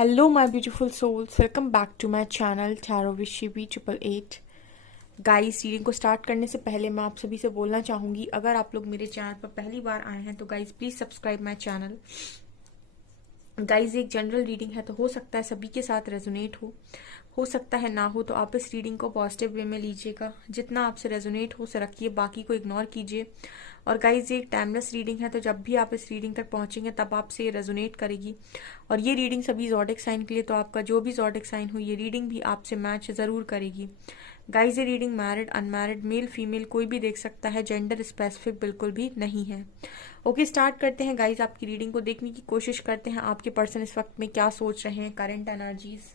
Hello, my beautiful souls. Welcome back to my channel Tarot with Shivi 888. Guys, reading को start करने से पहले मैं आप सभी से बोलना चाहूंगी, अगर आप लोग मेरे चैनल पर पहली बार आए हैं तो guys please subscribe my channel. Guys, एक जनरल रीडिंग है तो हो सकता है सभी के साथ रेजोनेट हो सकता है ना हो, तो आप इस रीडिंग को पॉजिटिव वे में लीजिएगा। जितना आपसे रेजोनेट हो उसे रखिए, बाकी को इग्नोर कीजिए। और गाइज, ये एक टाइमलेस रीडिंग है, तो जब भी आप इस रीडिंग तक पहुंचेंगे तब आपसे ये रेजोनेट करेगी। और ये रीडिंग सभी ज़ोडिक साइन के लिए, तो आपका जो भी ज़ोडिक साइन हो ये रीडिंग भी आपसे मैच ज़रूर करेगी। गाइज, ये reading married, unmarried, male female कोई भी देख सकता है, जेंडर स्पेसिफिक बिल्कुल भी नहीं है। ओके, स्टार्ट करते हैं गाइज। आपकी रीडिंग को देखने की कोशिश करते हैं, आपके पर्सन इस वक्त में क्या सोच रहे हैं, करंट एनर्जीज।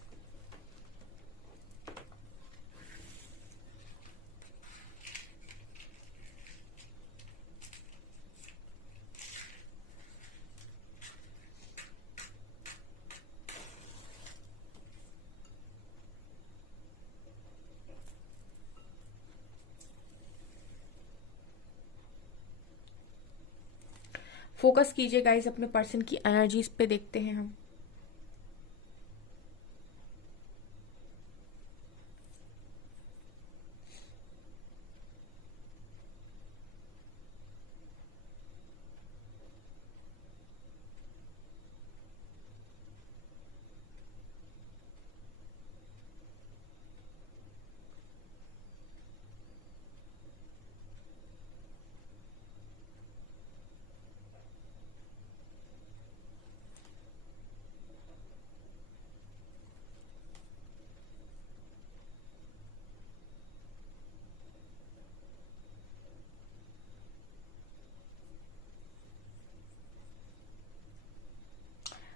फोकस कीजिए गाइज अपने पर्सन की एनर्जीज पे, देखते हैं हम।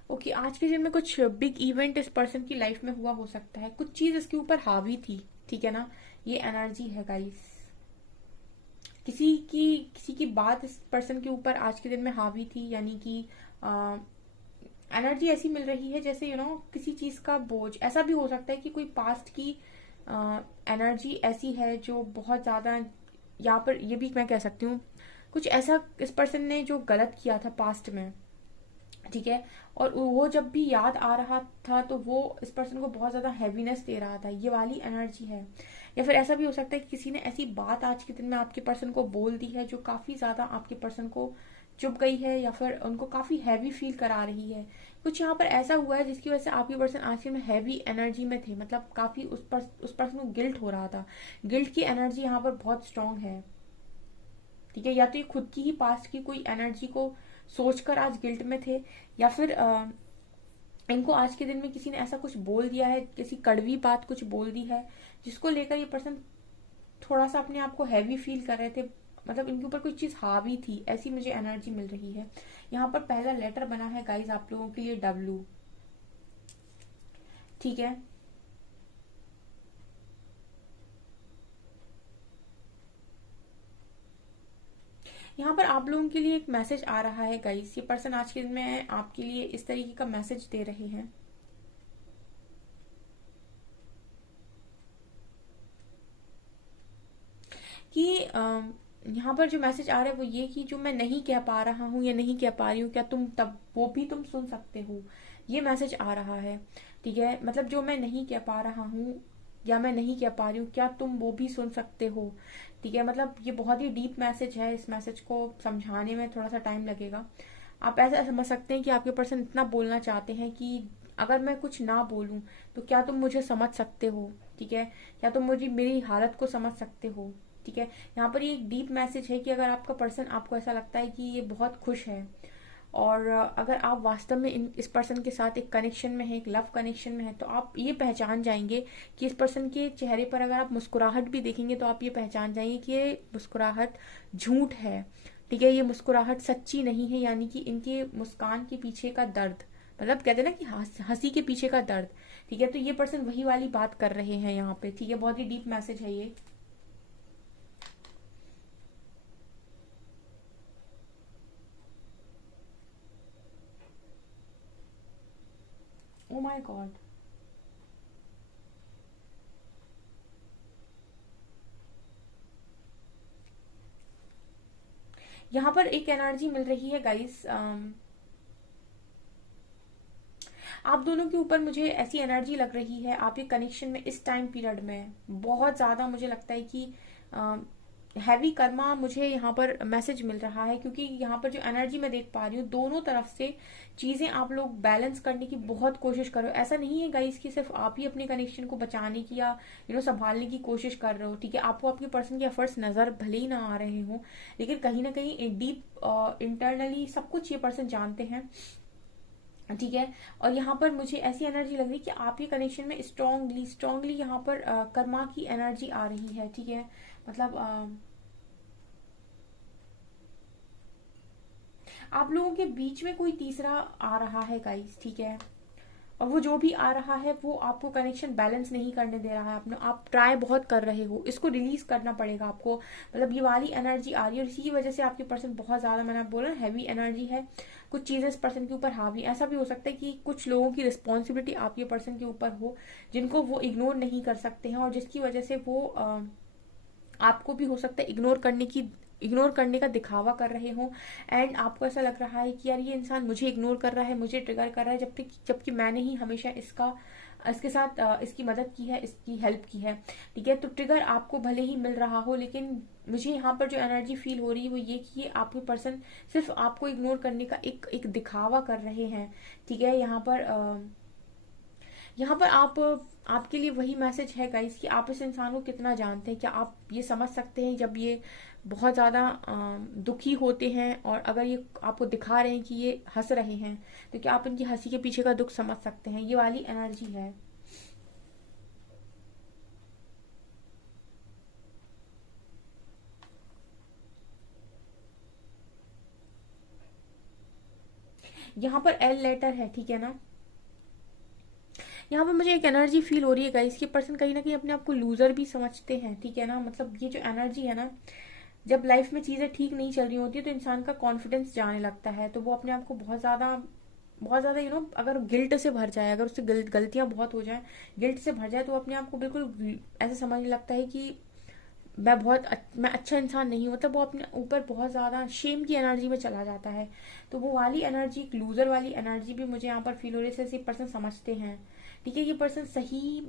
ओके, आज के दिन में कुछ बिग इवेंट इस पर्सन की लाइफ में हुआ हो सकता है, कुछ चीज इसके ऊपर हावी थी, ठीक है ना। ये एनर्जी है गाइस, किसी की बात इस पर्सन के ऊपर आज के दिन में हावी थी, यानी कि एनर्जी ऐसी मिल रही है जैसे किसी चीज का बोझ। ऐसा भी हो सकता है कि कोई पास्ट की एनर्जी ऐसी है जो बहुत ज्यादा, यहाँ पर ये भी मैं कह सकती हूँ, कुछ ऐसा इस पर्सन ने जो गलत किया था पास्ट में, ठीक है। और वो जब भी याद आ रहा था तो वो इस पर्सन को बहुत ज्यादा हैवीनेस दे रहा था, ये वाली एनर्जी है। या फिर ऐसा भी हो सकता है कि किसी ने ऐसी बात आज के दिन में आपके पर्सन को बोल दी है जो काफी ज्यादा आपके पर्सन को चुभ गई है, या फिर उनको काफी हैवी फील करा रही है। कुछ यहाँ पर ऐसा हुआ है जिसकी वजह से आपके पर्सन आज के में हैवी एनर्जी में थे, मतलब काफी उस पर्सन को गिल्ट हो रहा था। गिल्ट की एनर्जी यहाँ पर बहुत स्ट्रांग है, ठीक है। या तो ये खुद की ही पास्ट की कोई एनर्जी को सोचकर आज गिल्ट में थे, या फिर इनको आज के दिन में किसी ने ऐसा कुछ बोल दिया है, किसी कड़वी बात कुछ बोल दी है, जिसको लेकर ये पर्सन थोड़ा सा अपने आप को हैवी फील कर रहे थे। मतलब इनके ऊपर कोई चीज हावी थी, ऐसी मुझे एनर्जी मिल रही है। यहाँ पर पहला लेटर बना है गाइज आप लोगों के लिए, डब्ल्यू, ठीक है। यहाँ पर आप लोगों के लिए एक मैसेज आ रहा है गाइस, ये पर्सन आज के दिन में आपके लिए इस तरीके का मैसेज दे रहे हैं कि यहाँ पर जो मैसेज आ रहा है वो ये कि जो मैं नहीं कह पा रहा हूँ या नहीं कह पा रही हूँ, क्या तुम तब वो भी तुम सुन सकते हो। ये मैसेज आ रहा है, ठीक है। मतलब जो मैं नहीं कह पा रहा हूँ या मैं नहीं कह पा रही हूँ, क्या तुम वो भी सुन सकते हो, ठीक है। मतलब ये बहुत ही डीप मैसेज है, इस मैसेज को समझाने में थोड़ा सा टाइम लगेगा। आप ऐसा समझ सकते हैं कि आपके पर्सन इतना बोलना चाहते हैं कि अगर मैं कुछ ना बोलूं तो क्या तुम मुझे समझ सकते हो, ठीक है। क्या तुम मुझे मेरी हालत को समझ सकते हो, ठीक है। यहाँ पर ये एक डीप मैसेज है कि अगर आपका पर्सन, आपको ऐसा लगता है कि ये बहुत खुश है, और अगर आप वास्तव में इस पर्सन के साथ एक कनेक्शन में है, एक लव कनेक्शन में है, तो आप ये पहचान जाएंगे कि इस पर्सन के चेहरे पर अगर आप मुस्कुराहट भी देखेंगे तो आप ये पहचान जाएंगे कि ये मुस्कुराहट झूठ है, ठीक है। ये मुस्कुराहट सच्ची नहीं है, यानी कि इनके मुस्कान के पीछे का दर्द, मतलब कहते हैं ना कि हंसी के पीछे का दर्द, ठीक है। तो ये पर्सन वही वाली बात कर रहे हैं यहाँ पे, ठीक है। बहुत ही डीप मैसेज है ये। ओ माय गॉड, यहाँ पर एक एनर्जी मिल रही है गाइस, आप दोनों के ऊपर मुझे ऐसी एनर्जी लग रही है, आपके कनेक्शन में इस टाइम पीरियड में बहुत ज़्यादा मुझे लगता है कि हैवी कर्मा मुझे यहाँ पर मैसेज मिल रहा है, क्योंकि यहाँ पर जो एनर्जी मैं देख पा रही हूँ दोनों तरफ से चीज़ें आप लोग बैलेंस करने की बहुत कोशिश करो। ऐसा नहीं है गाइस कि सिर्फ आप ही अपने कनेक्शन को बचाने की या संभालने की कोशिश कर रहे हो, ठीक है। आपको आपके पर्सन के एफर्ट्स नज़र भले ही ना आ रहे हो, लेकिन कहीं ना कहीं डीप इंटरनली सब कुछ ये पर्सन जानते हैं, ठीक है। और यहाँ पर मुझे ऐसी एनर्जी लग रही है कि आपके कनेक्शन में स्ट्रांगली स्ट्रांगली यहाँ पर कर्मा की एनर्जी आ रही है, ठीक है। मतलब आप लोगों के बीच में कोई तीसरा आ रहा है गाइस, ठीक है। और वो जो भी आ रहा है वो आपको कनेक्शन बैलेंस नहीं करने दे रहा है। आप ट्राई बहुत कर रहे हो, इसको रिलीज करना पड़ेगा आपको। मतलब ये वाली एनर्जी आ रही है और इसी की वजह से आपके पर्सन बहुत ज्यादा, मैंने आप बोला हैवी एनर्जी है, कुछ चीजें इस पर्सन के ऊपर हावी। ऐसा भी हो सकता है कि कुछ लोगों की रिस्पॉन्सिबिलिटी आपके पर्सन के ऊपर हो जिनको वो इग्नोर नहीं कर सकते हैं, और जिसकी वजह से वो आपको भी हो सकता है इग्नोर करने का दिखावा कर रहे हो। एंड आपको ऐसा लग रहा है कि यार ये इंसान मुझे इग्नोर कर रहा है, मुझे ट्रिगर कर रहा है, जबकि मैंने ही हमेशा इसके साथ इसकी मदद की है, इसकी हेल्प की है, ठीक है। तो ट्रिगर आपको भले ही मिल रहा हो, लेकिन मुझे यहाँ पर जो एनर्जी फील हो रही है वो ये कि ये आपके पर्सन सिर्फ आपको इग्नोर करने का एक दिखावा कर रहे हैं, ठीक है। यहाँ पर आपके लिए वही मैसेज है गाइस कि आप इस इंसान को कितना जानते हैं। क्या आप ये समझ सकते हैं जब ये बहुत ज़्यादा दुखी होते हैं, और अगर ये आपको दिखा रहे हैं कि ये हंस रहे हैं, तो क्या आप इनकी हंसी के पीछे का दुख समझ सकते हैं? ये वाली एनर्जी है। यहाँ पर एल लेटर है, ठीक है ना। यहाँ पर मुझे एक एनर्जी फील हो रही है गाइस कि पर्सन कहीं ना कहीं अपने आप को लूजर भी समझते हैं, ठीक है ना। मतलब ये जो एनर्जी है ना, जब लाइफ में चीजें ठीक नहीं चल रही होती है तो इंसान का कॉन्फिडेंस जाने लगता है, तो वो अपने आप को बहुत ज्यादा अगर गिल्ट से भर जाए, अगर उससे गलतियां बहुत हो जाए, गिल्ट से भर जाए, तो अपने आप को बिल्कुल ऐसे समझने लगता है कि मैं अच्छा इंसान नहीं हूँ। मतलब वो अपने ऊपर बहुत ज्यादा शेम की एनर्जी में चला जाता है। तो वो वाली एनर्जी, एक लूजर वाली एनर्जी भी मुझे यहाँ पर फील हो रही है। जैसे पर्सन समझते हैं, ठीक है, ये पर्सन सही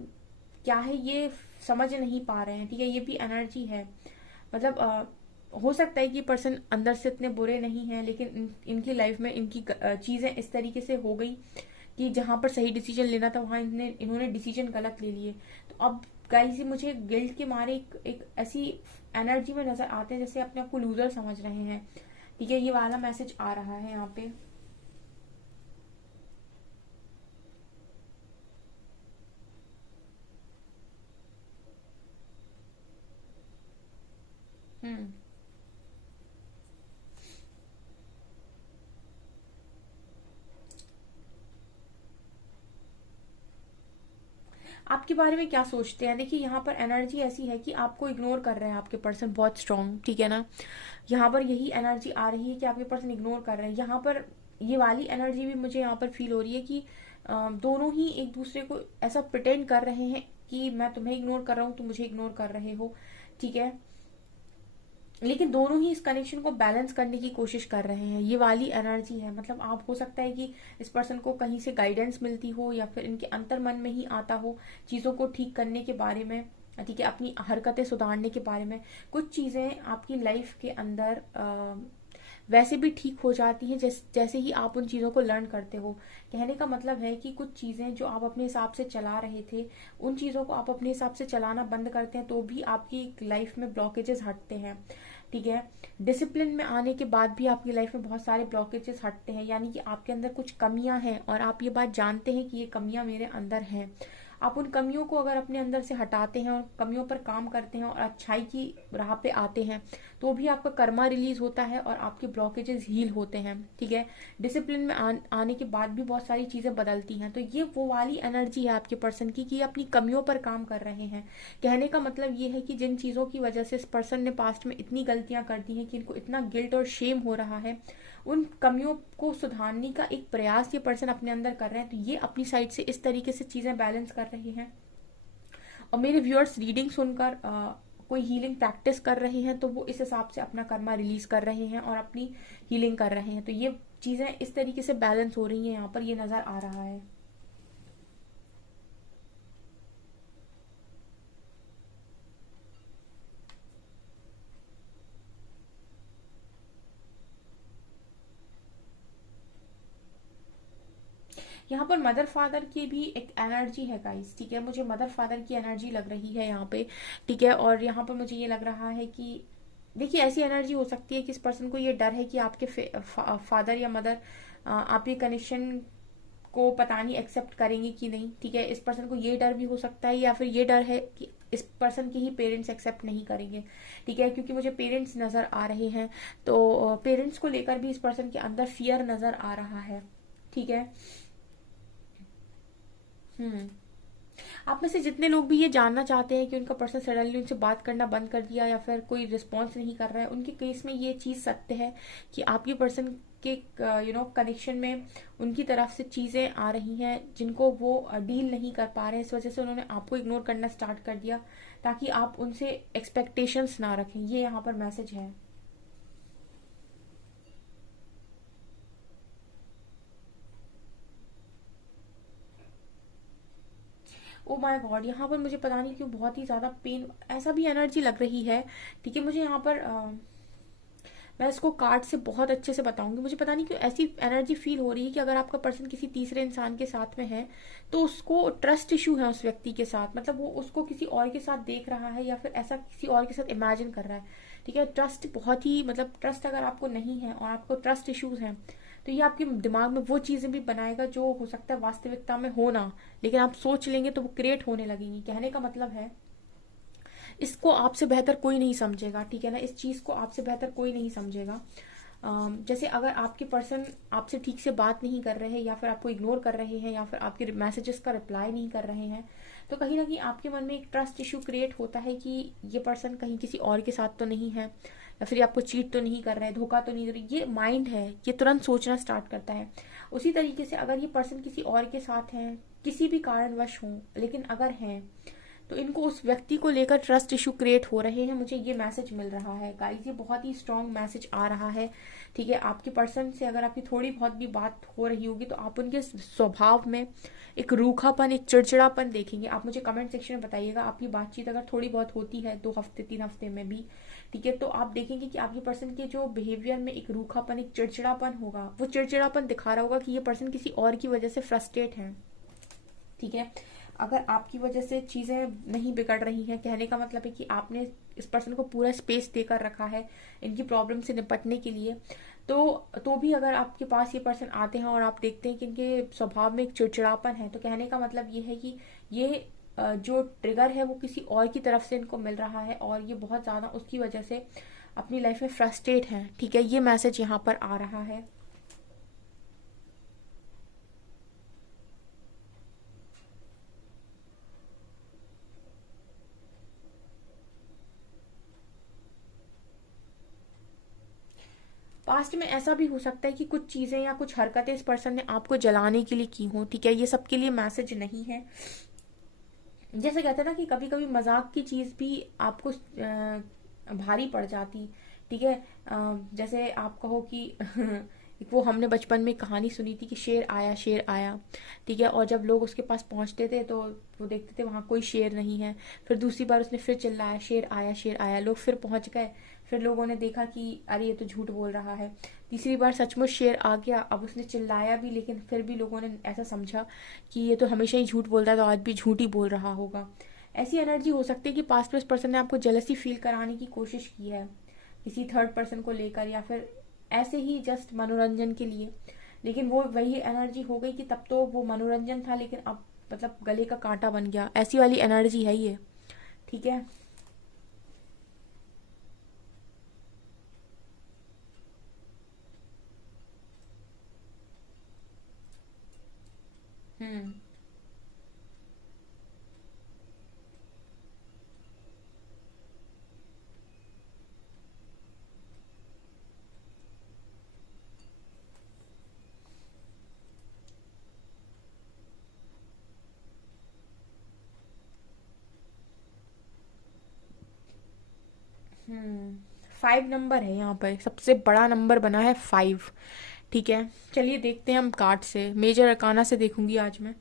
क्या है ये समझ नहीं पा रहे हैं, ठीक है, ये भी एनर्जी है। मतलब हो सकता है कि पर्सन अंदर से इतने बुरे नहीं हैं, लेकिन इनकी लाइफ में इनकी चीजें इस तरीके से हो गई कि जहां पर सही डिसीजन लेना था वहां इन्होंने डिसीजन गलत ले लिए। तो अब गाइस मुझे गिल्ट के मारे एक ऐसी एनर्जी में नजर आते हैं जैसे अपने आप को लूजर समझ रहे हैं, ठीक है। ये वाला मैसेज आ रहा है यहाँ पे। हम्म। आपके बारे में क्या सोचते हैं? देखिए यहाँ पर एनर्जी ऐसी है कि आपको इग्नोर कर रहे हैं आपके पर्सन बहुत स्ट्रांग, ठीक है ना। यहाँ पर यही एनर्जी आ रही है कि आपके पर्सन इग्नोर कर रहे हैं। यहाँ पर ये वाली एनर्जी भी मुझे यहाँ पर फील हो रही है कि दोनों ही एक दूसरे को ऐसा प्रिटेंड कर रहे हैं कि मैं तुम्हें इग्नोर कर रहा हूँ, तुम मुझे इग्नोर कर रहे हो, ठीक है। लेकिन दोनों ही इस कनेक्शन को बैलेंस करने की कोशिश कर रहे हैं। ये वाली एनर्जी है। मतलब आप हो सकता है कि इस पर्सन को कहीं से गाइडेंस मिलती हो, या फिर इनके अंतर मन में ही आता हो चीजों को ठीक करने के बारे में, ठीक है, अपनी हरकतें सुधारने के बारे में। कुछ चीजें आपकी लाइफ के अंदर वैसे भी ठीक हो जाती हैं जैसे ही आप उन चीज़ों को लर्न करते हो। कहने का मतलब है कि कुछ चीज़ें जो आप अपने हिसाब से चला रहे थे, उन चीज़ों को आप अपने हिसाब से चलाना बंद करते हैं तो भी आपकी लाइफ में ब्लॉकेजेस हटते हैं, ठीक है। डिसिप्लिन में आने के बाद भी आपकी लाइफ में बहुत सारे ब्लॉकेजेस हटते हैं, यानी कि आपके अंदर कुछ कमियां हैं और आप ये बात जानते हैं कि ये कमियां मेरे अंदर हैं। आप उन कमियों को अगर अपने अंदर से हटाते हैं और कमियों पर काम करते हैं और अच्छाई की राह पे आते हैं, तो भी आपका कर्मा रिलीज होता है और आपके ब्लॉकेजेस हील होते हैं, ठीक है। डिसिप्लिन में आने के बाद भी बहुत सारी चीजें बदलती हैं। तो ये वो वाली एनर्जी है आपके पर्सन की कि अपनी कमियों पर काम कर रहे हैं। कहने का मतलब ये है कि जिन चीजों की वजह से इस पर्सन ने पास्ट में इतनी गलतियां कर दी हैं कि इनको इतना गिल्ट और शेम हो रहा है, उन कमियों को सुधारने का एक प्रयास ये पर्सन अपने अंदर कर रहे हैं। तो ये अपनी साइड से इस तरीके से चीजें बैलेंस कर रहे हैं। और मेरे व्यूअर्स रीडिंग सुनकर कोई हीलिंग प्रैक्टिस कर रहे हैं तो वो इस हिसाब से अपना कर्मा रिलीज कर रहे हैं और अपनी हीलिंग कर रहे हैं। तो ये चीजें इस तरीके से बैलेंस हो रही हैं, यहाँ पर ये नजर आ रहा है। यहाँ पर मदर फादर की भी एक एनर्जी है गाइस, ठीक है, मुझे मदर फादर की एनर्जी लग रही है यहाँ पे, ठीक है। और यहाँ पर मुझे ये लग रहा है कि देखिए ऐसी एनर्जी हो सकती है कि इस पर्सन को ये डर है कि आपके फादर या मदर आपके कनेक्शन को पता नहीं एक्सेप्ट करेंगे कि नहीं, ठीक है। इस पर्सन को ये डर भी हो सकता है, या फिर ये डर है कि इस पर्सन के ही पेरेंट्स एक्सेप्ट नहीं करेंगे, ठीक है, क्योंकि मुझे पेरेंट्स नजर आ रहे हैं। तो पेरेंट्स को लेकर भी इस पर्सन के अंदर फियर नजर आ रहा है, ठीक है। हम्म। आप में से जितने लोग भी ये जानना चाहते हैं कि उनका पर्सन सडनली उनसे बात करना बंद कर दिया या फिर कोई रिस्पॉन्स नहीं कर रहा है, उनके केस में ये चीज़ सत्य है कि आपके पर्सन के कनेक्शन में उनकी तरफ से चीज़ें आ रही हैं जिनको वो डील नहीं कर पा रहे हैं। इस वजह से उन्होंने आपको इग्नोर करना स्टार्ट कर दिया ताकि आप उनसे एक्सपेक्टेशंस ना रखें। ये यहाँ पर मैसेज है। ओ माय गॉड, यहाँ पर मुझे पता नहीं क्यों बहुत ही ज्यादा पेन ऐसा भी एनर्जी लग रही है, ठीक है। मुझे यहाँ पर मैं इसको कार्ड से बहुत अच्छे से बताऊंगी। मुझे पता नहीं क्यों ऐसी एनर्जी फील हो रही है कि अगर आपका पर्सन किसी तीसरे इंसान के साथ में है तो उसको ट्रस्ट इशू है उस व्यक्ति के साथ, मतलब वो उसको किसी और के साथ देख रहा है या फिर ऐसा किसी और के साथ इमेजिन कर रहा है, ठीक है। ट्रस्ट बहुत ही मतलब ट्रस्ट अगर आपको नहीं है और आपको ट्रस्ट इश्यूज हैं तो ये आपके दिमाग में वो चीजें भी बनाएगा जो हो सकता है वास्तविकता में हो ना, लेकिन आप सोच लेंगे तो वो क्रिएट होने लगेंगी। कहने का मतलब है इसको आपसे बेहतर कोई नहीं समझेगा, ठीक है ना, इस चीज को आपसे बेहतर कोई नहीं समझेगा। जैसे अगर आपके पर्सन आपसे ठीक से बात नहीं कर रहे हैं या फिर आपको इग्नोर कर रहे हैं या फिर आपके मैसेजेस का रिप्लाई नहीं कर रहे हैं तो कहीं ना कहीं आपके मन में एक ट्रस्ट इशू क्रिएट होता है कि ये पर्सन कहीं किसी और के साथ तो नहीं है या फिर आपको चीट तो नहीं कर रहा है, धोखा तो नहीं दे रही। ये माइंड है, ये तुरंत सोचना स्टार्ट करता है। उसी तरीके से अगर ये पर्सन किसी और के साथ है किसी भी कारणवश हो, लेकिन अगर हैं तो इनको उस व्यक्ति को लेकर ट्रस्ट इशू क्रिएट हो रहे हैं। मुझे ये मैसेज मिल रहा है गाइस, ये बहुत ही स्ट्रांग मैसेज आ रहा है, ठीक है। आपके पर्सन से अगर आपकी थोड़ी बहुत भी बात हो रही होगी तो आप उनके स्वभाव में एक रूखापन, एक चिड़चिड़ापन देखेंगे। आप मुझे कमेंट सेक्शन में बताइएगा आपकी बातचीत अगर थोड़ी बहुत होती है 2 हफ्ते 3 हफ्ते में भी, ठीक है, तो आप देखेंगे कि आपके पर्सन के जो बिहेवियर में एक रूखापन, एक चिड़चिड़ापन होगा। वो चिड़चिड़ापन दिखा रहा होगा कि ये पर्सन किसी और की वजह से फ्रस्ट्रेट है, ठीक है। अगर आपकी वजह से चीजें नहीं बिगड़ रही हैं, कहने का मतलब है कि आपने इस पर्सन को पूरा स्पेस देकर रखा है इनकी प्रॉब्लम से निपटने के लिए, तो भी अगर आपके पास ये पर्सन आते हैं और आप देखते हैं कि इनके स्वभाव में एक चिड़चिड़ापन है, तो कहने का मतलब ये है कि ये जो ट्रिगर है वो किसी और की तरफ से इनको मिल रहा है और ये बहुत ज्यादा उसकी वजह से अपनी लाइफ में फ्रस्ट्रेट है, ठीक है। ये मैसेज यहाँ पर आ रहा है। पास्ट में ऐसा भी हो सकता है कि कुछ चीजें या कुछ हरकतें इस पर्सन ने आपको जलाने के लिए की हो, ठीक है। ये सबके लिए मैसेज नहीं है। जैसे कहते हैं ना कि कभी कभी मजाक की चीज भी आपको भारी पड़ जाती, ठीक है। जैसे आप कहो कि वो हमने बचपन में कहानी सुनी थी कि शेर आया शेर आया, ठीक है, और जब लोग उसके पास पहुंचते थे तो वो देखते थे वहां कोई शेर नहीं है। फिर दूसरी बार उसने फिर चिल्लाया शेर आया शेर आया, लोग फिर पहुंच गए, फिर लोगों ने देखा कि अरे ये तो झूठ बोल रहा है। तीसरी बार सचमुच शेर आ गया, अब उसने चिल्लाया भी लेकिन फिर भी लोगों ने ऐसा समझा कि ये तो हमेशा ही झूठ बोलता है तो आज भी झूठ ही बोल रहा होगा। ऐसी एनर्जी हो सकती है कि पास्ट में इस पर्सन ने आपको जेलसी फील कराने की कोशिश की है किसी थर्ड पर्सन को लेकर या फिर ऐसे ही जस्ट मनोरंजन के लिए, लेकिन वो वही एनर्जी हो गई कि तब तो वो मनोरंजन था लेकिन अब मतलब गले का कांटा बन गया। ऐसी वाली एनर्जी है ये, ठीक है। हम्म। 5 नंबर है यहाँ पर, सबसे बड़ा नंबर बना है 5, ठीक है। चलिए देखते हैं हम कार्ड से, मेजर अरकाना से देखूंगी आज मैं।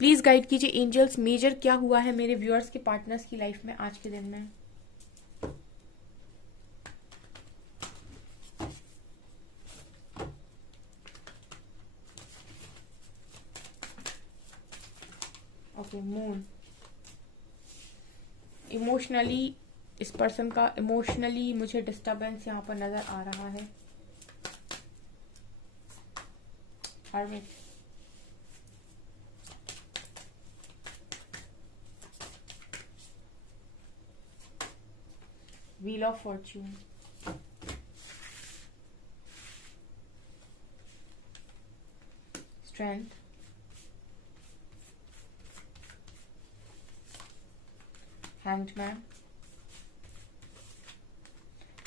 प्लीज गाइड कीजिए एंजल्स, मेजर क्या हुआ है मेरे व्यूअर्स के पार्टनर्स की लाइफ में आज के दिन में। Okay, moon. इमोशनली इस पर्सन का इमोशनली मुझे डिस्टर्बेंस यहाँ पर नजर आ रहा है। Hermit, wheel of Fortune, strength, hanged man,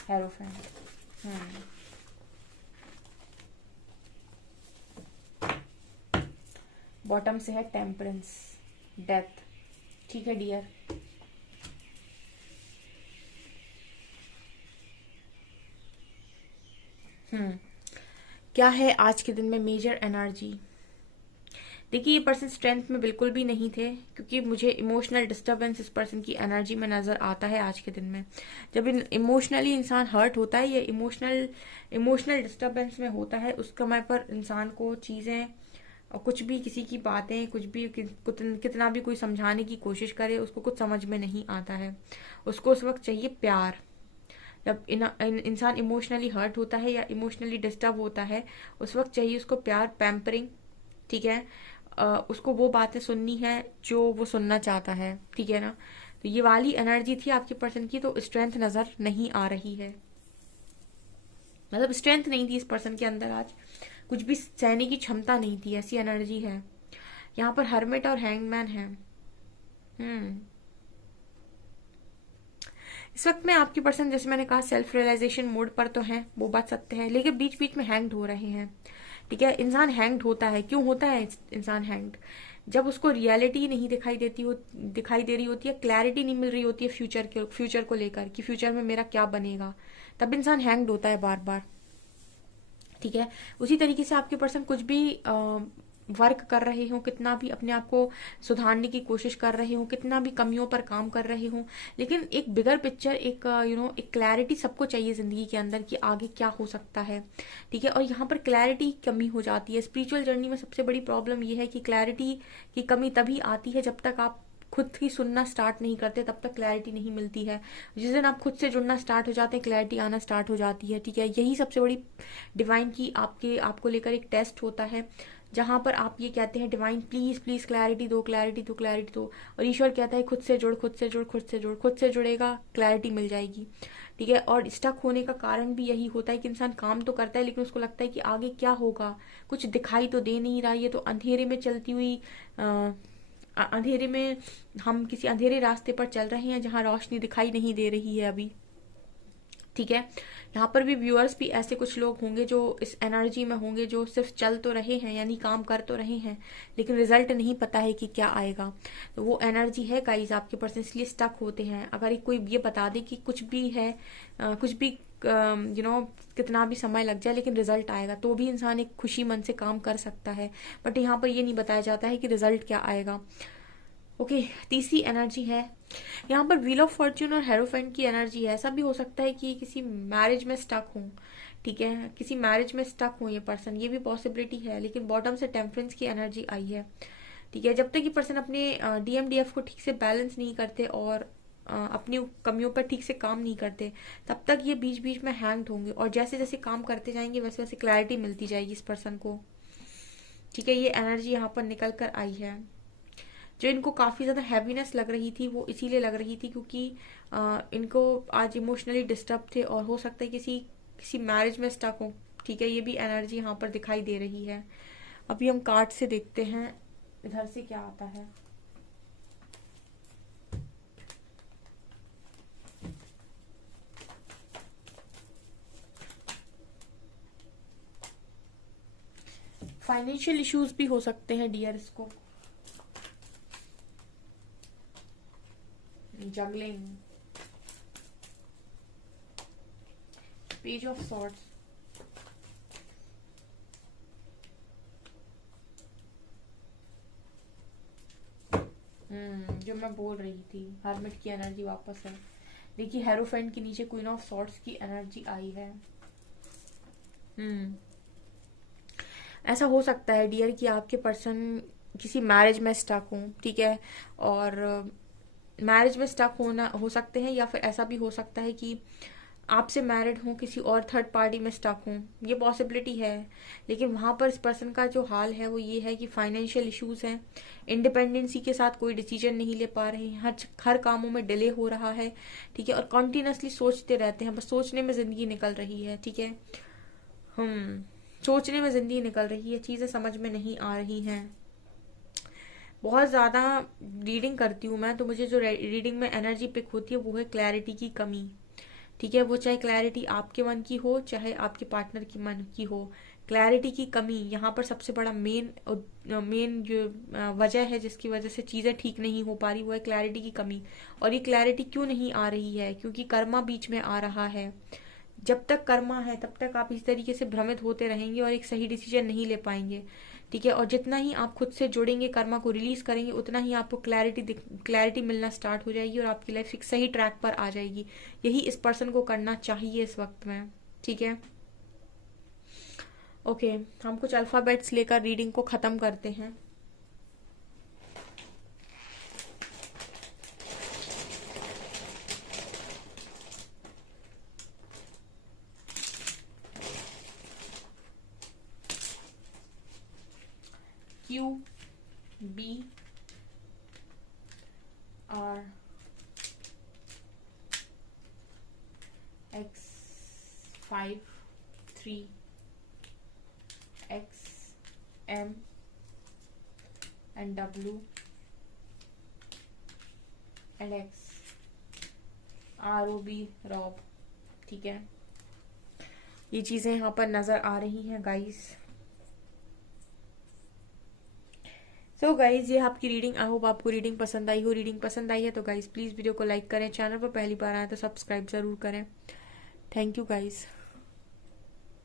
hierophant. Bottom से है टेम्परेंस, डेथ। ठीक है डियर, क्या है आज के दिन में मेजर एनर्जी? देखिए, ये पर्सन स्ट्रेंथ में बिल्कुल भी नहीं थे, क्योंकि मुझे इमोशनल डिस्टर्बेंस इस पर्सन की एनर्जी में नजर आता है आज के दिन में। जब इमोशनली इंसान हर्ट होता है या इमोशनल डिस्टर्बेंस में होता है, उस समय पर इंसान को चीजें और कुछ भी, किसी की बातें, कुछ भी, कितना भी कोई समझाने की कोशिश करे, उसको कुछ समझ में नहीं आता है। उसको उस वक्त चाहिए प्यार। जब इंसान इमोशनली हर्ट होता है या इमोशनली डिस्टर्ब होता है, उस वक्त चाहिए उसको प्यार, पैम्परिंग। ठीक है, उसको वो बातें सुननी है जो वो सुनना चाहता है। ठीक है ना? तो ये वाली एनर्जी थी आपके पर्सन की, तो स्ट्रेंथ नजर नहीं आ रही है। मतलब स्ट्रेंथ नहीं थी इस पर्सन के अंदर आज, कुछ भी सहने की क्षमता नहीं थी, ऐसी एनर्जी है। यहाँ पर हर्मिट और हैंगमैन है। इस वक्त में आपकी पर्सन, जैसे मैंने कहा, सेल्फ रियलाइजेशन मोड पर तो है, वो बात सत्य है, लेकिन बीच बीच में हैंग्ड हो रहे हैं। ठीक है, इंसान हैंग्ड होता है। क्यों होता है इंसान हैंग्ड? जब उसको रियलिटी नहीं दिखाई दे रही होती है, क्लैरिटी नहीं मिल रही होती है फ्यूचर को लेकर कि फ्यूचर में मेरा क्या बनेगा, तब इंसान हैंग्ड होता है बार बार। ठीक है, उसी तरीके से आपके पर्सन कुछ भी वर्क कर रहे हो, कितना भी अपने आप को सुधारने की कोशिश कर रहे हो, कितना भी कमियों पर काम कर रहे हो, लेकिन एक बिगर पिक्चर, एक एक क्लैरिटी सबको चाहिए जिंदगी के अंदर कि आगे क्या हो सकता है। ठीक है, और यहाँ पर क्लैरिटी की कमी हो जाती है। स्पिरिचुअल जर्नी में सबसे बड़ी प्रॉब्लम ये है कि क्लैरिटी की कमी तभी आती है जब तक आप खुद ही सुनना स्टार्ट नहीं करते, तब तक क्लैरिटी नहीं मिलती है। जिस दिन आप खुद से जुड़ना स्टार्ट हो जाते हैं, क्लैरिटी आना स्टार्ट हो जाती है। ठीक है, यही सबसे बड़ी डिवाइन की आपको लेकर एक टेस्ट होता है, जहां पर आप ये कहते हैं, डिवाइन प्लीज प्लीज क्लैरिटी दो, क्लैरिटी दो, क्लैरिटी दो। और ईश्वर कहता है खुद से जुड़, खुद से जुड़, खुद से जुड़। खुद से जुड़ेगा, क्लैरिटी मिल जाएगी। ठीक है, और स्टक होने का कारण भी यही होता है कि इंसान काम तो करता है, लेकिन उसको लगता है कि आगे क्या होगा, कुछ दिखाई तो दे नहीं रहा, ये तो अंधेरे में चलती हुई अंधेरे में, हम किसी अंधेरे रास्ते पर चल रहे हैं जहां रोशनी दिखाई नहीं दे रही है अभी। ठीक है, यहाँ पर भी व्यूअर्स भी ऐसे कुछ लोग होंगे जो इस एनर्जी में होंगे, जो सिर्फ चल तो रहे हैं, यानी काम कर तो रहे हैं, लेकिन रिजल्ट नहीं पता है कि क्या आएगा। तो वो एनर्जी है गाइस आपके पर्सन, इसलिए स्टक होते हैं। अगर एक कोई ये बता दे कि कुछ भी है, कुछ भी कितना भी समय लग जाए, लेकिन रिजल्ट आएगा, तो भी इंसान एक खुशी मन से काम कर सकता है। बट यहाँ पर ये नहीं बताया जाता है कि रिजल्ट क्या आएगा। ओके, तीसरी एनर्जी है यहाँ पर व्हील ऑफ फॉर्च्यून और हेरोफेंट की एनर्जी है। ऐसा भी हो सकता है कि किसी मैरिज में स्टक हो। ठीक है, किसी मैरिज में स्टक हो ये पर्सन, ये भी पॉसिबिलिटी है। लेकिन बॉटम से टेम्परेंस की एनर्जी आई है। ठीक है, जब तक ये पर्सन अपने डीएमडीएफ को ठीक से बैलेंस नहीं करते और अपनी कमियों पर ठीक से काम नहीं करते, तब तक ये बीच बीच में हैंग्ड होंगे, और जैसे जैसे काम करते जाएंगे वैसे वैसे क्लैरिटी मिलती जाएगी इस पर्सन को। ठीक है, ये एनर्जी यहाँ पर निकल कर आई है। जो इनको काफी ज्यादा हैवीनेस लग रही थी, वो इसीलिए लग रही थी क्योंकि इनको आज इमोशनली डिस्टर्ब थे, और हो सकता है किसी किसी मैरिज में स्टक हो। ठीक है, ये भी एनर्जी यहाँ पर दिखाई दे रही है। अभी हम कार्ड से देखते हैं इधर से क्या आता है। फाइनेंशियल इश्यूज भी हो सकते हैं डियर, इसको जगलिंग, पेज ऑफ सॉर्ड्स, जो मैं बोल रही थी, हर्मिट की एनर्जी वापस है। देखिए, हेरोफेंट के नीचे क्वीन ऑफ सॉर्ड्स की एनर्जी आई है। ऐसा हो सकता है डियर कि आपके पर्सन किसी मैरिज में स्टक हूँ, ठीक है, और मैरिज में स्टक होना हो सकते हैं, या फिर ऐसा भी हो सकता है कि आपसे मैरिड हूँ, किसी और थर्ड पार्टी में स्टक हूँ, ये पॉसिबिलिटी है। लेकिन वहाँ पर इस पर्सन का जो हाल है वो ये है कि फाइनेंशियल इश्यूज हैं, इंडिपेंडेंसी के साथ कोई डिसीजन नहीं ले पा रहे हैं, हर कामों में डिले हो रहा है, ठीक है, और कॉन्टिन्यूसली सोचते रहते हैं, बस सोचने में ज़िंदगी निकल रही है, ठीक है। हम सोचने में ज़िंदगी निकल रही है, चीज़ें समझ में नहीं आ रही हैं। बहुत ज़्यादा रीडिंग करती हूँ मैं, तो मुझे जो रीडिंग में एनर्जी पिक होती है वो है क्लैरिटी की कमी, ठीक है। वो चाहे क्लैरिटी आपके मन की हो, चाहे आपके पार्टनर की मन की हो, क्लैरिटी की कमी यहाँ पर सबसे बड़ा मेन जो वजह है जिसकी वजह से चीज़ें ठीक नहीं हो पा रही, वो है क्लैरिटी की कमी। और ये क्लैरिटी क्यों नहीं आ रही है? क्योंकि कर्मा बीच में आ रहा है। जब तक कर्मा है तब तक आप इस तरीके से भ्रमित होते रहेंगे और एक सही डिसीजन नहीं ले पाएंगे, ठीक है। और जितना ही आप खुद से जुड़ेंगे, कर्मा को रिलीज करेंगे, उतना ही आपको क्लैरिटी मिलना स्टार्ट हो जाएगी और आपकी लाइफ एक सही ट्रैक पर आ जाएगी। यही इस पर्सन को करना चाहिए इस वक्त में, ठीक है। ओके, हम कुछ अल्फाबेट्स लेकर रीडिंग को खत्म करते हैं। Q, B, R, X, 5, 3, X, M and W and X, ROB, rob, ठीक है। ये चीजें यहाँ पर नजर आ रही हैं गाइस। सो गाइज, ये आपकी रीडिंग, आई होप आपको रीडिंग पसंद आई हो। रीडिंग पसंद आई है तो गाइज प्लीज़ वीडियो को लाइक करें, चैनल पर पहली बार आए तो सब्सक्राइब ज़रूर करें। Thank you guys.